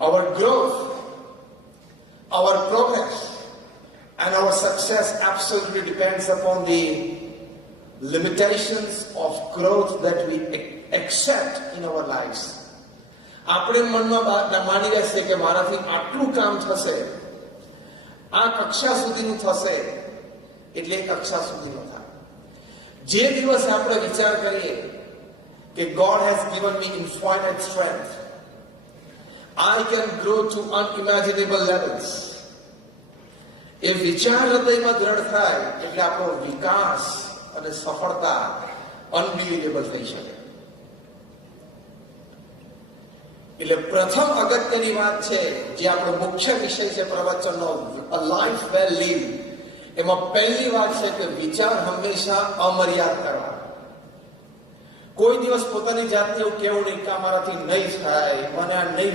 our growth, our progress, and our success absolutely depends upon the limitations of growth that we accept in our lives. આપણે મનમાં માની રહેશે કે મારાથી આટલું કામ થશે, આ કક્ષા સુધીનું થશે, એટલે એ કક્ષા સુધીનું થાય. જે દિવસે આપણે વિચાર કરીએ કે God has given me infinite strength, I can grow to unimaginable levels, એ વિચાર હૃદયમાં દ્રઢ થાય એટલે આપણો વિકાસ અને સફળતા અનબિલિવેબલ થઈ શકે. એટલે પ્રથમ અગત્યની વાત છે, જે આપણો મુખ્ય વિષય છે પ્રવચનનો, અ લાઈફ વેલ લીવ, એમાં પહેલી વાત છે કે વિચાર હંમેશા અમર્યાદ કરવા. કોઈ દિવસ પોતાની જાતને એવું કેવું નહીં કે મારાથી નહીં થાય, મને આ નહીં